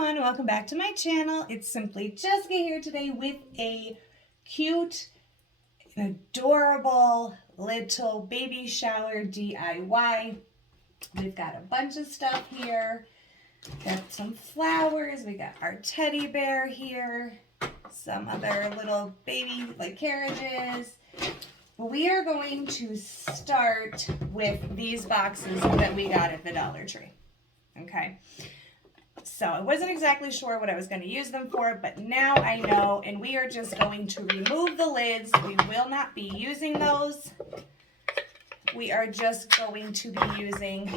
everyone, welcome back to my channel. It's simply Jessica here today with a cute, adorable little baby shower DIY. We've got a bunch of stuff here. Got some flowers, we got our teddy bear here, some other little baby carriages. We are going to start with these boxes that we got at the Dollar Tree. Okay. So I wasn't exactly sure what I was going to use them for, but now I know, and we are just going to remove the lids. We will not be using those. We are just going to be using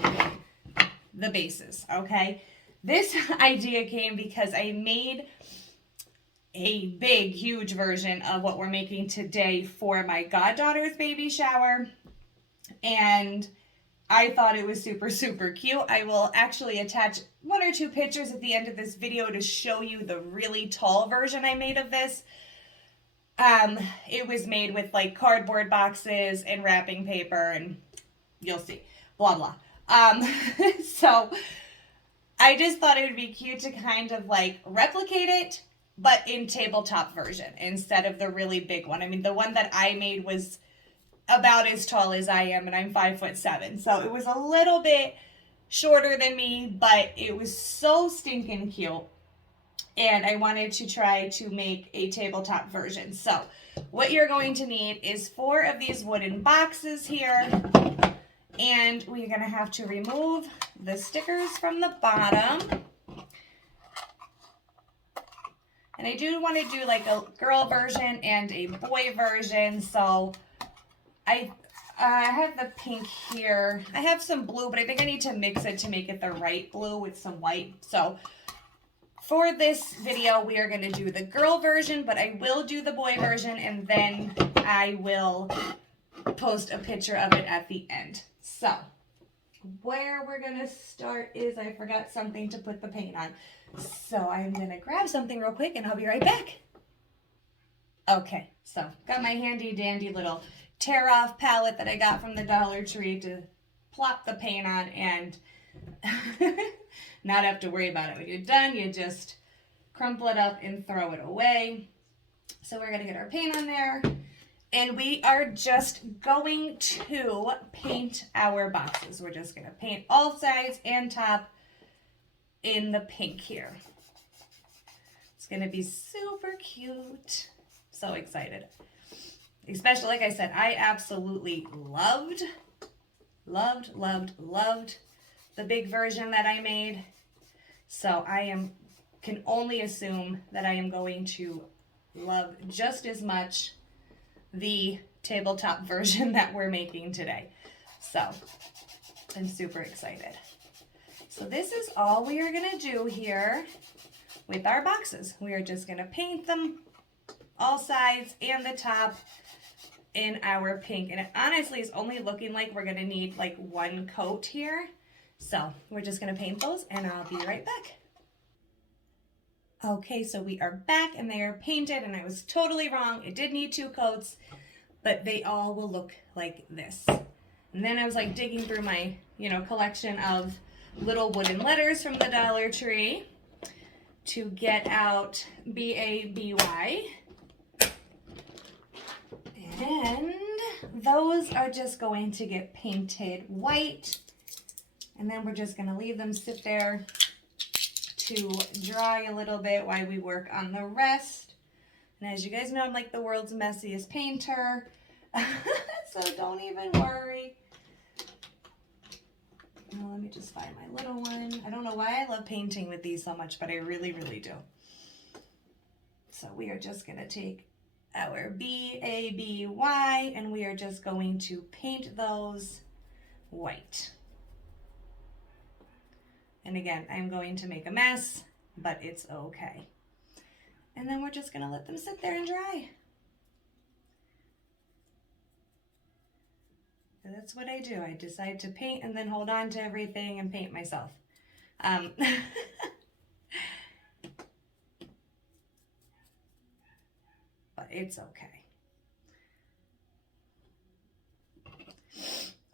the bases, okay? This idea came because I made a big, huge version of what we're making today for my goddaughter's baby shower, and I thought it was super, super cute. I will actually attach one or two pictures at the end of this video to show you the really tall version I made of this. It was made with like cardboard boxes and wrapping paper, and you'll see, blah, blah. So I just thought it would be cute to kind of like replicate it, but in tabletop version instead of the really big one. I mean, the one that I made was about as tall as I am, and I'm 5'7", so it was a little bit shorter than me, but it was so stinking cute, and I wanted to try to make a tabletop version. So what you're going to need is 4 of these wooden boxes here, and we're going to have to remove the stickers from the bottom. And I do want to do like a girl version and a boy version, so I have the pink here. I have some blue, but I think I need to mix it to make it the right blue with some white. So for this video, we are going to do the girl version, but I will do the boy version, and then I will post a picture of it at the end. So where we're going to start is I forgot something to put the paint on. So I'm going to grab something real quick, and I'll be right back. Okay, so got my handy dandy little tear off palette that I got from the Dollar Tree to plop the paint on and not have to worry about it. When you're done, you just crumple it up and throw it away. So we're going to get our paint on there, and we are just going to paint our boxes. We're just going to paint all sides and top in the pink here. It's going to be super cute. So excited. Especially, like I said, I absolutely loved the big version that I made. So I can only assume that I am going to love just as much the tabletop version that we're making today. So I'm super excited. So this is all we are going to do here with our boxes. We are just going to paint them all sides and the top in our pink, and it honestly is only looking like we're gonna need like one coat here, so we're just gonna paint those, and I'll be right back. Okay, so we are back, and they are painted, and I was totally wrong. It did need 2 coats, but they all will look like this. And then I was like digging through my collection of little wooden letters from the Dollar Tree to get out BABY. And those are just going to get painted white, and then we're just going to leave them sit there to dry a little bit while we work on the rest. And as you guys know, I'm like the world's messiest painter, so don't even worry. Now let me just find my little one. I don't know why I love painting with these so much, but I really, really do. So we are just going to take our BABY, and we are just going to paint those white. And again, I'm going to make a mess, but it's okay. And then we're just going to let them sit there and dry. And that's what I do. I decide to paint and then hold on to everything and paint myself. But it's okay.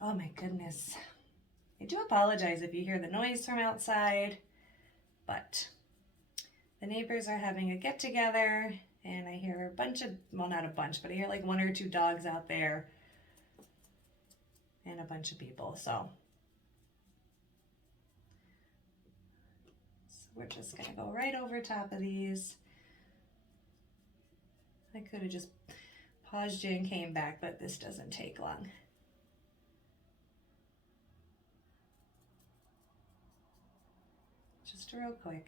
Oh my goodness. I do apologize if you hear the noise from outside, but The neighbors are having a get together, and I hear a bunch of, well, not a bunch, but I hear like 1 or 2 dogs out there and a bunch of people. So we're just gonna go right over top of these. I could have just paused you and came back, but this doesn't take long. Just real quick.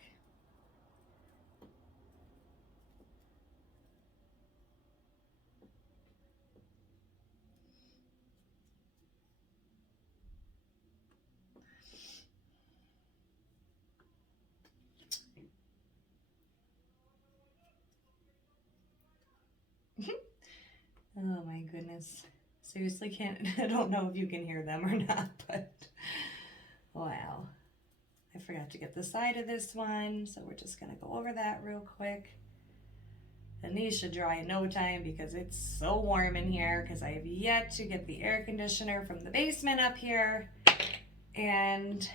Oh my goodness. Seriously can't, I don't know if you can hear them or not, but wow. I forgot to get the side of this one, so we're just gonna go over that real quick. And these should dry in no time because it's so warm in here because I have yet to get the air conditioner from the basement up here. And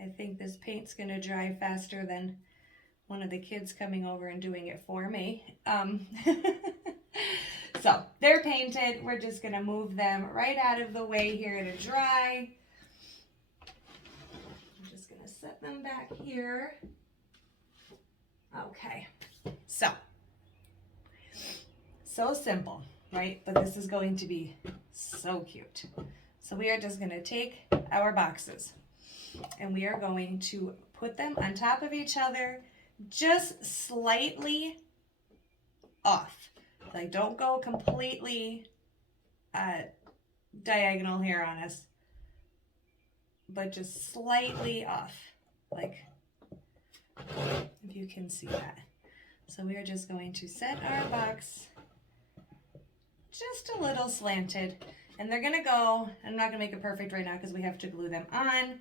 I think this paint's gonna dry faster than one of the kids coming over and doing it for me. So they're painted. We're just gonna move them right out of the way here to dry. I'm just gonna set them back here. Okay, so simple, right? But this is going to be so cute. So we are just gonna take our boxes and we are going to put them on top of each other, just slightly off. Like, don't go completely diagonal here on us, but just slightly off, like, if you can see that. So we are just going to set our box just a little slanted, and they're gonna go, I'm not gonna make it perfect right now because we have to glue them on.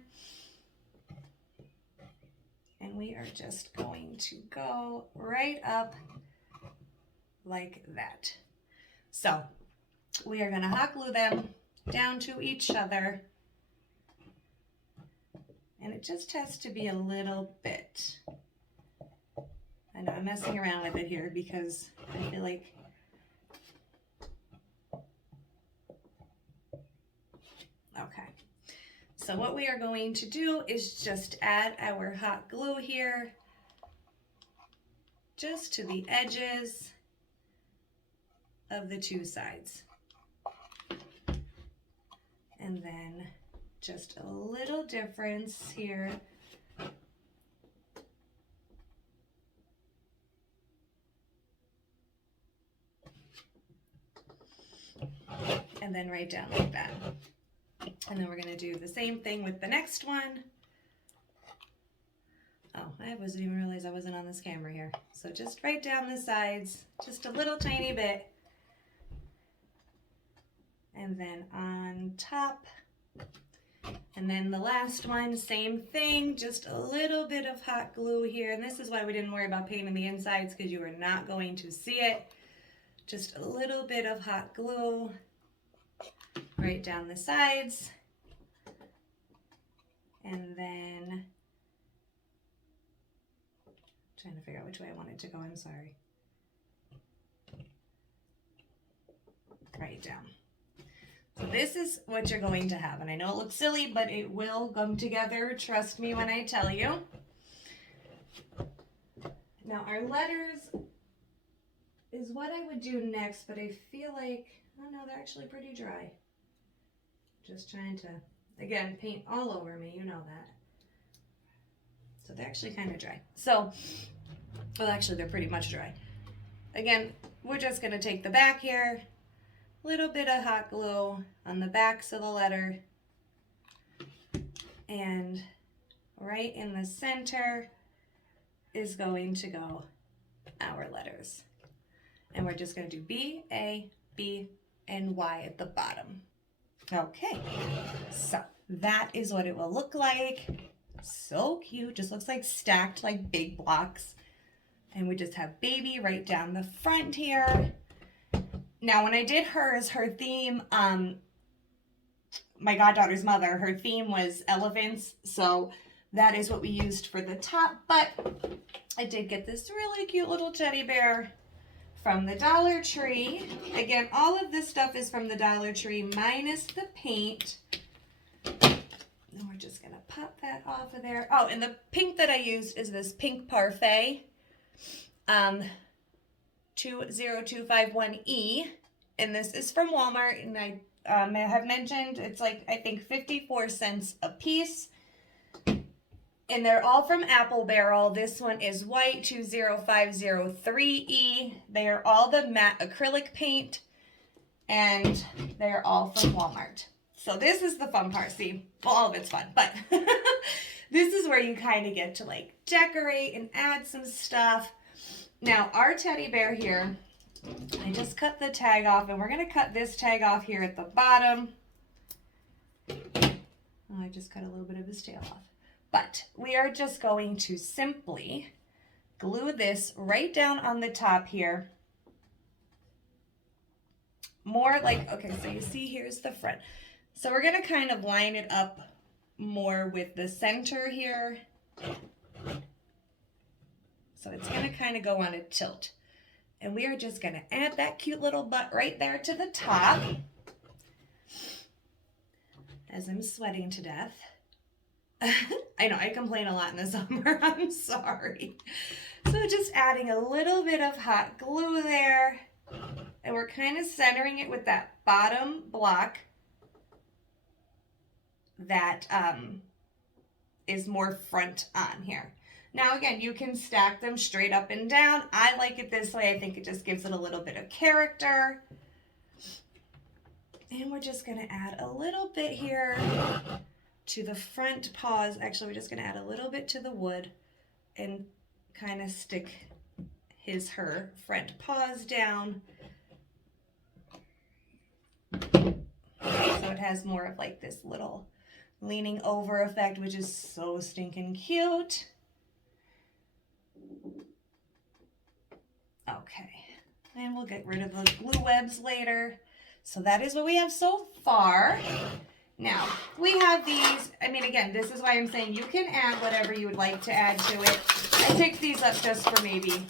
And we are just going to go right up like that. So we are gonna hot glue them down to each other. And it just has to be a little bit. I know I'm messing around with it here because I feel like okay. So what we are going to do is just add our hot glue here just to the edges of the 2 sides. And then just a little difference here. And then right down like that. And then we're going to do the same thing with the next one. Oh, I wasn't even realize I wasn't on this camera here. So just right down the sides, just a little tiny bit. And then on top. And then the last one, same thing, just a little bit of hot glue here. And this is why we didn't worry about painting the insides, because you are not going to see it. Just a little bit of hot glue right down the sides. And then, trying to figure out which way I want it to go, I'm sorry. Right down. So this is what you're going to have. And I know it looks silly, but it will come together. Trust me when I tell you. Now our letters is what I would do next, but I feel like, oh no, they're actually pretty dry. Just trying to, again, paint all over me, you know that. So they're actually kind of dry. So, well, actually they're pretty much dry. Again, we're just gonna take the back here, little bit of hot glue on the backs of the letter, and right in the center is going to go our letters. And we're just going to do B, A, B, and Y at the bottom. Okay, so that is what it will look like. So cute, just looks like stacked like big blocks. And we just have baby right down the front here. Now, when I did hers, her theme, my goddaughter's mother, her theme was elephants. So that is what we used for the top, but I did get this really cute little teddy bear from the Dollar Tree. Again, all of this stuff is from the Dollar Tree minus the paint. And we're just gonna pop that off of there. Oh, and the pink that I used is this pink parfait, 20251E, and this is from Walmart, and I have mentioned it's like, I think 54 cents a piece, and they're all from Apple Barrel. This one is white, 20503E. They are all the matte acrylic paint, and they're all from Walmart. So this is the fun part. See, well, all of it's fun, but this is where you kind of get to like decorate and add some stuff. Now our teddy bear here, I just cut the tag off, and we're going to cut this tag off here at the bottom. Oh, I just cut a little bit of his tail off. But we are just going to simply glue this right down on the top here. More like, okay, so you see here's the front. So we're going to kind of line it up more with the center here. So it's going to kind of go on a tilt. And we are just going to add that cute little butt right there to the top. As I'm sweating to death. I know, I complain a lot in the summer. I'm sorry. So just adding a little bit of hot glue there. And we're kind of centering it with that bottom block that is more front on here. Now again, you can stack them straight up and down. I like it this way. I think it just gives it a little bit of character. And we're just going to add a little bit here to the front paws. Actually, we're just going to add a little bit to the wood and kind of stick her front paws down. So it has more of like this little leaning over effect, which is so stinking cute. Okay, and we'll get rid of the glue webs later. So that is what we have so far. Now, we have these, I mean, again, this is why I'm saying you can add whatever you would like to add to it. I picked these up just for maybe,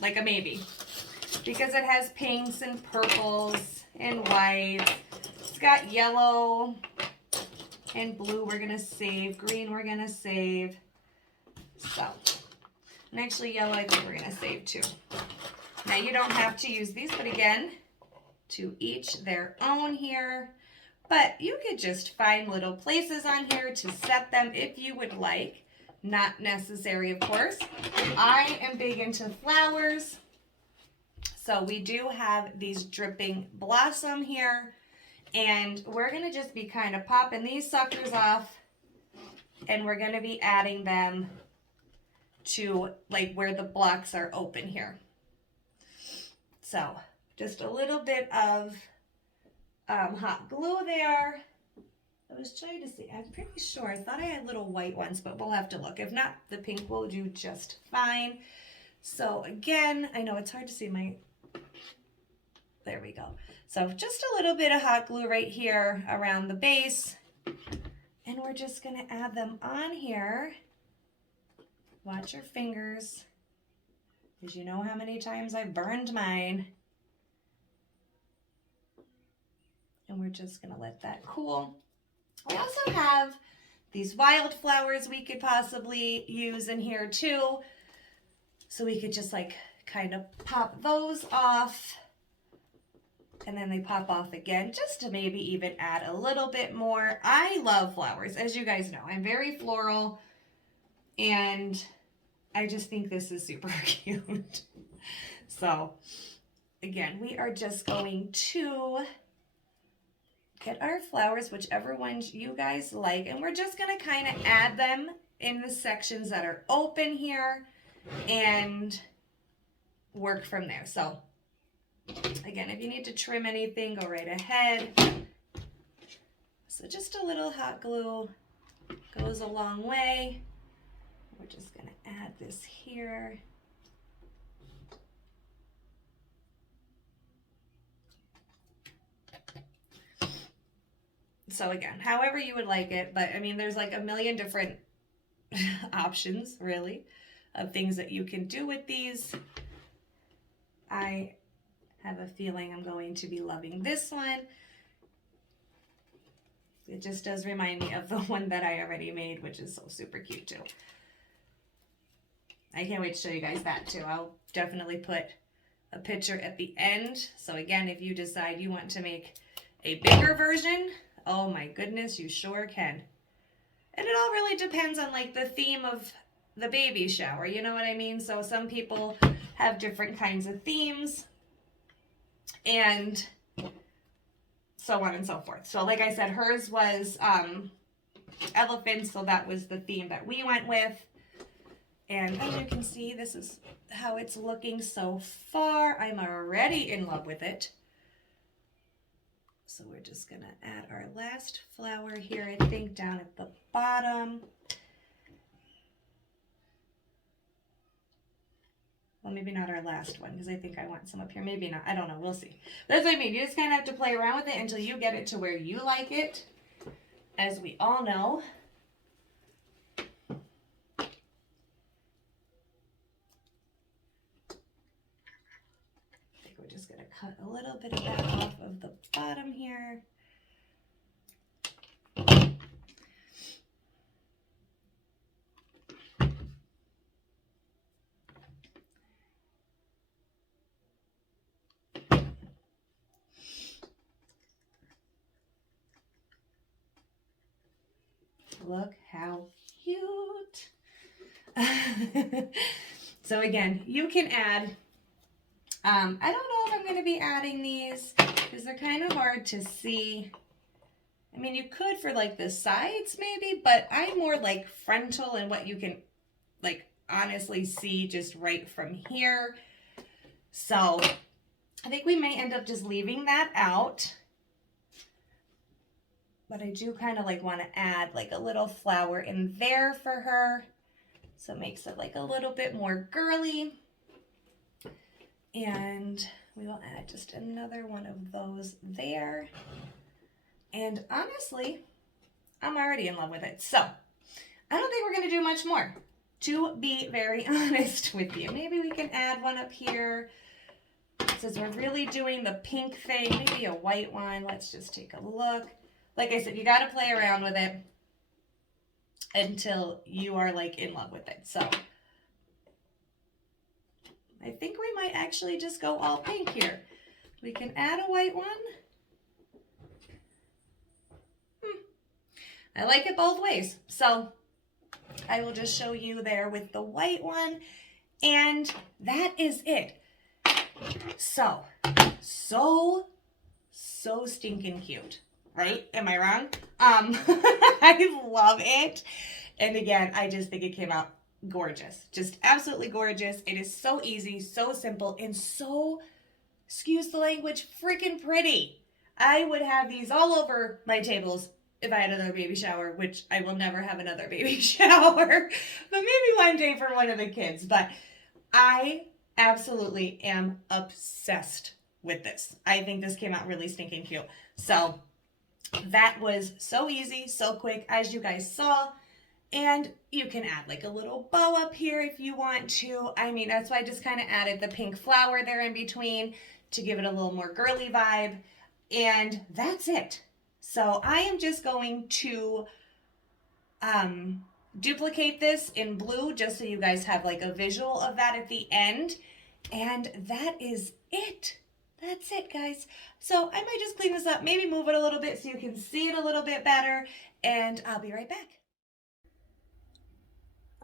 like a maybe, because it has pinks and purples and white. It's got yellow and blue we're going to save, green we're going to save. So, and actually yellow I think we're going to save too. Now, you don't have to use these, but again, to each their own here. But you could just find little places on here to set them if you would like. Not necessary, of course. I am big into flowers. So we do have these dripping blossom here. And we're going to just be kind of popping these suckers off. And we're going to be adding them to like where the blocks are open here. So just a little bit of hot glue there. I was trying to see. I'm pretty sure. I thought I had little white ones, but we'll have to look. If not, the pink will do just fine. So again, I know it's hard to see my... There we go. So just a little bit of hot glue right here around the base. And we're just going to add them on here. Watch your fingers, because you know how many times I've burned mine. And we're just going to let that cool. We also have these wildflowers we could possibly use in here too. So we could just like kind of pop those off. And then they pop off again just to maybe even add a little bit more. I love flowers, as you guys know. I'm very floral. And I just think this is super cute. So again, we are just going to get our flowers, whichever ones you guys like, and we're just going to kind of add them in the sections that are open here and work from there. So again, if you need to trim anything, go right ahead. So just a little hot glue goes a long way. We're just going to add this here. So again, however you would like it, but I mean, there's like a million different options, really, of things that you can do with these. I have a feeling I'm going to be loving this one. It just does remind me of the one that I already made, which is so super cute too. I can't wait to show you guys that too. I'll definitely put a picture at the end. So again, if you decide you want to make a bigger version, oh my goodness, you sure can. And it all really depends on like the theme of the baby shower, you know what I mean? So some people have different kinds of themes and so on and so forth. So like I said, hers was elephants, so that was the theme that we went with. And as you can see, this is how it's looking so far. I'm already in love with it. So we're just gonna add our last flower here, I think, down at the bottom. Well, maybe not our last one, because I think I want some up here. Maybe not. I don't know. We'll see. That's what I mean. You just kind of have to play around with it until you get it to where you like it, as we all know. I think we're just going to cut a little bit of that off of the bottom here. Look how cute. So again, you can add, I don't know if I'm going to be adding these because they're kind of hard to see. I mean, you could for like the sides maybe, but I'm more like frontal and what you can like honestly see just right from here. So I think we may end up just leaving that out. But I do kind of like want to add like a little flower in there for her. So it makes it like a little bit more girly. And we will add just another one of those there. And honestly, I'm already in love with it. So I don't think we're going to do much more, to be very honest with you. Maybe we can add one up here. Since we're really doing the pink thing, maybe a white one. Let's just take a look. Like I said, you got to play around with it until you are like in love with it. So I think we might actually just go all pink here. We can add a white one. I like it both ways. So I will just show you there with the white one. And that is it. So stinking cute. Right? Am I wrong? I love it. And again, I just think it came out gorgeous. Just absolutely gorgeous. It is so easy, so simple, and so, excuse the language, freaking pretty. I would have these all over my tables if I had another baby shower, which I will never have another baby shower, but maybe one day for one of the kids. But I absolutely am obsessed with this. I think this came out really stinking cute. So that was so easy, so quick, as you guys saw. And you can add like a little bow up here if you want to. I mean, that's why I just kind of added the pink flower there in between to give it a little more girly vibe. And that's it. So I am just going to duplicate this in blue just so you guys have like a visual of that at the end. And that is it. That's it, guys. So I might just clean this up, maybe move it a little bit so you can see it a little bit better, and I'll be right back.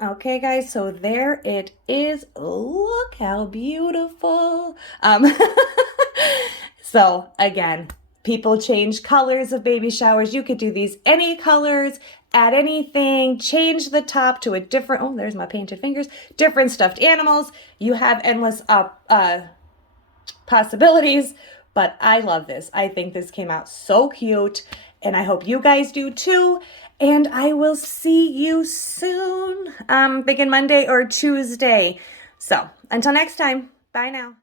Okay, guys, so there it is. Look how beautiful. So again, people change colors of baby showers. You could do these any colors, add anything, change the top to a different, oh, there's my painted fingers, different stuffed animals. You have endless possibilities, but I love this. I think this came out so cute, and I hope you guys do too. And I will see you soon, thinking Monday or Tuesday. So until next time, bye now.